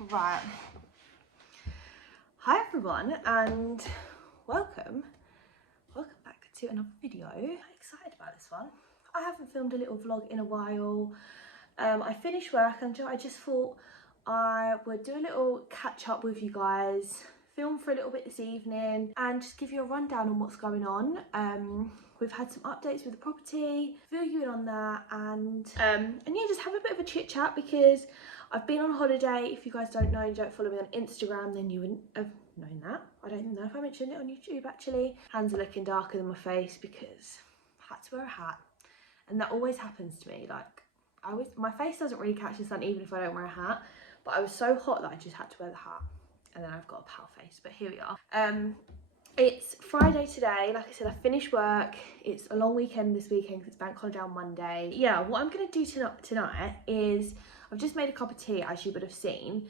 Right. Hi everyone and welcome back to another video. I'm excited about this one. I haven't filmed a little vlog in a while. I finished work and I just thought I would do a little catch up with you guys, film for a little bit this evening and just give you a rundown on what's going on. We've had some updates with the property, fill you in on that, and yeah, just have a bit of a chit chat because I've been on holiday. If you guys don't know and don't follow me on Instagram, then you wouldn't have known that. I don't know if I mentioned it on YouTube actually. Hands are looking darker than my face because I had to wear a hat, and that always happens to me. Like my face doesn't really catch the sun even if I don't wear a hat, but I was so hot that I just had to wear the hat, and then I've got a pale face. But here we are. It's Friday today. Like I said, I finished work. It's a long weekend this weekend because it's bank holiday on Monday. Yeah, what I'm gonna do tonight is I've just made a cup of tea, as you would have seen,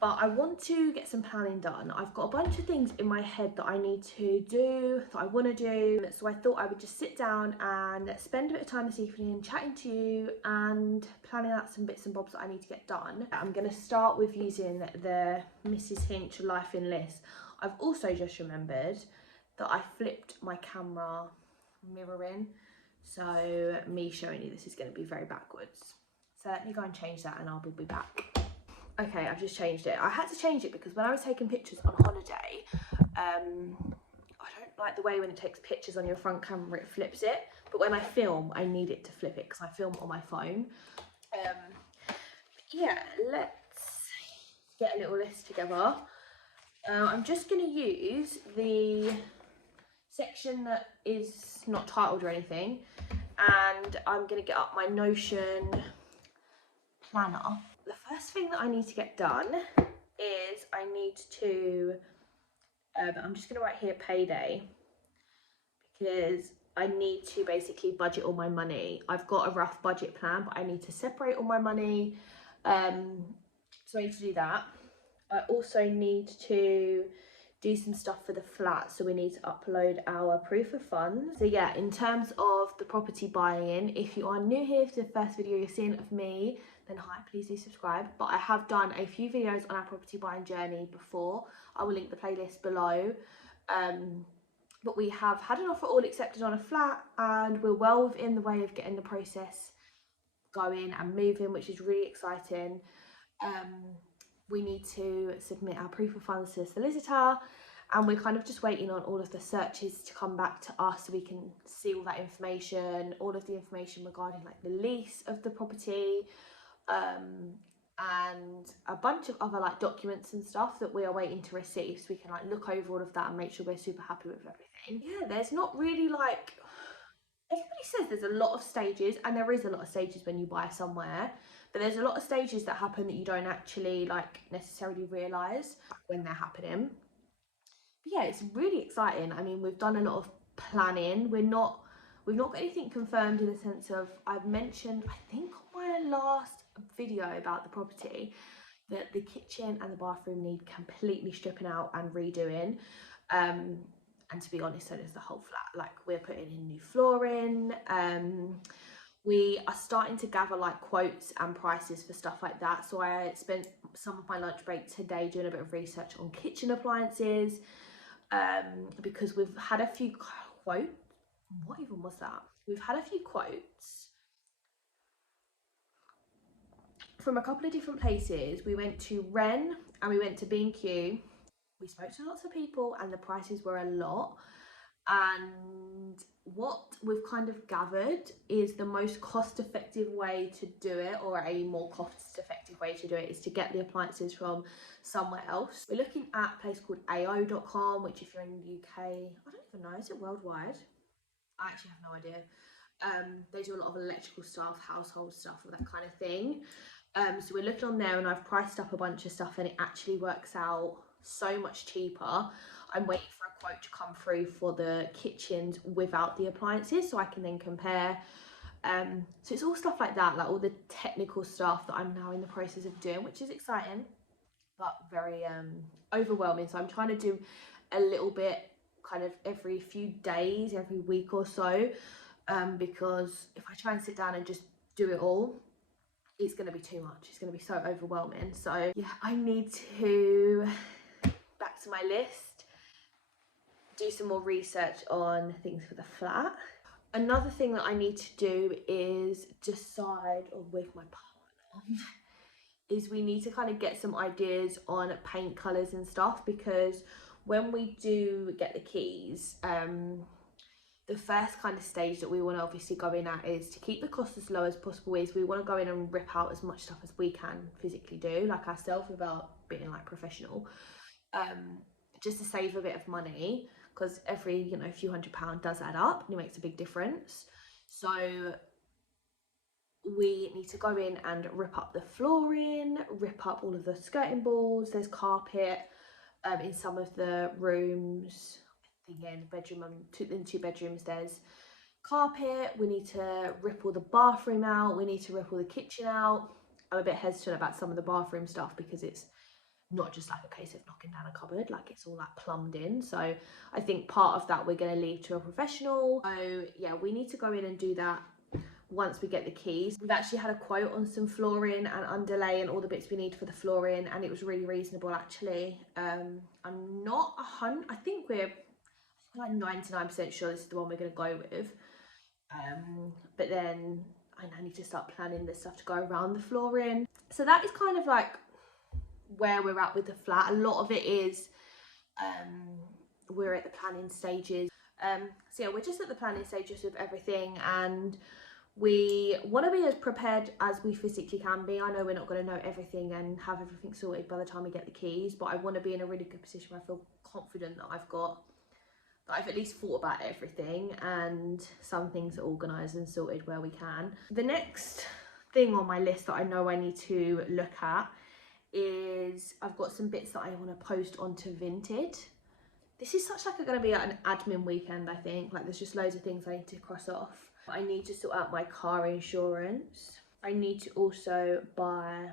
but I want to get some planning done. I've got a bunch of things in my head that I need to do, that I want to do. So I thought I would just sit down and spend a bit of time this evening chatting to you and planning out some bits and bobs that I need to get done. I'm going to start with using the Mrs. Hinch Life in List. I've also just remembered that I flipped my camera mirror in. So me showing you this is going to be very backwards. So let me go and change that and I'll be back. Okay, I've just changed it. I had to change it because when I was taking pictures on holiday, I don't like the way when it takes pictures on your front camera, it flips it. But when I film, I need it to flip it because I film on my phone. Yeah, let's get a little list together. I'm just going to use the section that is not titled or anything, and I'm going to get up my Notion planner. The first thing that I need to get done is I need to, I'm just going to write here payday, because I need to basically budget all my money. I've got a rough budget plan, but I need to separate all my money. So I need to do that. I also need to do some stuff for the flat, so we need to upload our proof of funds. So yeah, in terms of the property buying, if you are new here for the first video you're seeing of me, then hi, please do subscribe. But I have done a few videos on our property buying journey before. I will link the playlist below. But we have had an offer all accepted on a flat, and we're well within the way of getting the process going and moving, which is really exciting. We need to submit our proof of funds to the solicitor, and we're kind of just waiting on all of the searches to come back to us so we can see all that information, all of the information regarding like the lease of the property, and a bunch of other like documents and stuff that we are waiting to receive, so we can like look over all of that and make sure we're super happy with everything. Yeah, there's not really like, everybody says there's a lot of stages, and there is a lot of stages when you buy somewhere, but there's a lot of stages that happen that you don't actually like necessarily realise when they're happening. But yeah, it's really exciting. I mean, we've done a lot of planning. We've not got anything confirmed in the sense of, I've mentioned, I think on my last video about the property, that the kitchen and the bathroom need completely stripping out and redoing. And to be honest, so does the whole flat. Like, we're putting in new flooring. We are starting to gather like quotes and prices for stuff like that. So I spent some of my lunch break today doing a bit of research on kitchen appliances, because we've had a few quotes. What even was that? We've had a few quotes from a couple of different places. We went to Wren and we went to B&Q. We spoke to lots of people and the prices were a lot. And what we've kind of gathered is the most cost-effective way to do it, or a more cost-effective way to do it, is to get the appliances from somewhere else. We're looking at a place called AO.com, which if you're in the UK, I don't even know, is it worldwide? I actually have no idea. They do a lot of electrical stuff, household stuff, all that kind of thing. So we're looking on there, and I've priced up a bunch of stuff, and it actually works out so much cheaper. I'm waiting for a quote to come through for the kitchens without the appliances, so I can then compare. So it's all stuff like that, like all the technical stuff that I'm now in the process of doing, which is exciting but very overwhelming. So I'm trying to do a little bit kind of every few days, every week or so, because if I try and sit down and just do it all, it's going to be too much. It's going to be so overwhelming. So yeah, I need to, back to my list, do some more research on things for the flat. Another thing that I need to do is decide with my partner is we need to kind of get some ideas on paint colours and stuff, because when we do get the keys, the first kind of stage that we want to obviously go in at is to keep the cost as low as possible. Is we want to go in and rip out as much stuff as we can physically do, like ourselves, without being like professional, just to save a bit of money, because every, you know, few £100 does add up and it makes a big difference. So we need to go in and rip up the flooring, rip up all of the skirting boards. There's carpet in some of the rooms. Again, bedroom and in 2 bedrooms there's carpet. We need to rip all the bathroom out. We need to rip all the kitchen out. I'm a bit hesitant about some of the bathroom stuff because it's not just like a case of knocking down a cupboard, like it's all like plumbed in. So I think part of that we're going to leave to a professional. So yeah, we need to go in and do that once we get the keys. We've actually had a quote on some flooring and underlay and all the bits we need for the flooring, and it was really reasonable actually. I'm not I think we're like 99% sure this is the one we're going to go with, but then I need to start planning the stuff to go around the flooring. So that is kind of like where we're at with the flat. A lot of it is we're at the planning stages. So yeah, we're just at the planning stages with everything, and we want to be as prepared as we physically can be. I know we're not going to know everything and have everything sorted by the time we get the keys, but I want to be in a really good position where I feel confident that I've at least thought about everything and some things are organised and sorted where we can. The next thing on my list that I know I need to look at is I've got some bits that I want to post onto Vinted. This is such like going to be like an admin weekend, I think. Like there's just loads of things I need to cross off. I need to sort out my car insurance. I need to also buy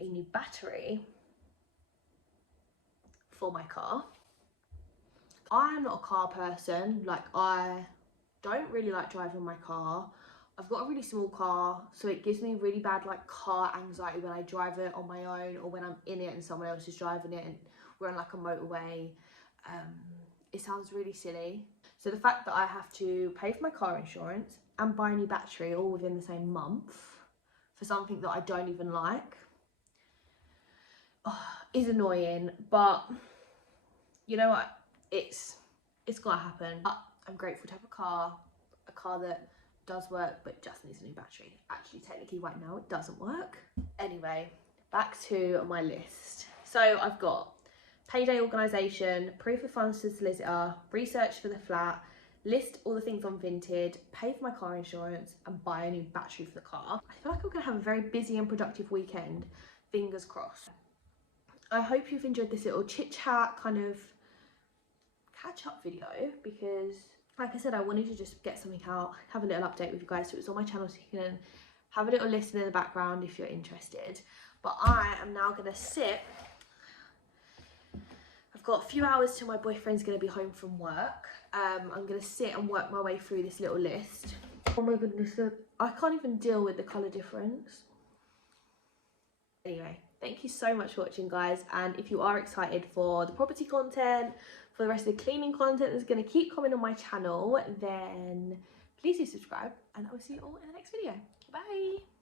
a new battery for my car. I am not a car person. Like I don't really like driving my car. I've got a really small car, so it gives me really bad like car anxiety when I drive it on my own, or when I'm in it and someone else is driving it and we're on like a motorway. It sounds really silly. So the fact that I have to pay for my car insurance and buy a new battery all within the same month for something that I don't even like is annoying, but you know what? It's gotta happen. But I'm grateful to have a car that does work but just needs a new battery. Actually, technically right now it doesn't work. Anyway, back to my list. So I've got payday organisation, proof of funds to the solicitor, research for the flat, list all the things on Vinted, pay for my car insurance and buy a new battery for the car. I feel like I'm gonna have a very busy and productive weekend, fingers crossed. I hope you've enjoyed this little chit chat kind of catch up video, because like I said, I wanted to just get something out, have a little update with you guys. So it's on my channel, so you can have a little listen in the background if you're interested. But I am now gonna sit. I've got a few hours till my boyfriend's gonna be home from work. I'm gonna sit and work my way through this little list. Oh my goodness, I can't even deal with the colour difference. Anyway, thank you so much for watching, guys, and if you are excited for the property content, for the rest of the cleaning content that's going to keep coming on my channel, then please do subscribe, and I will see you all in the next video. Bye!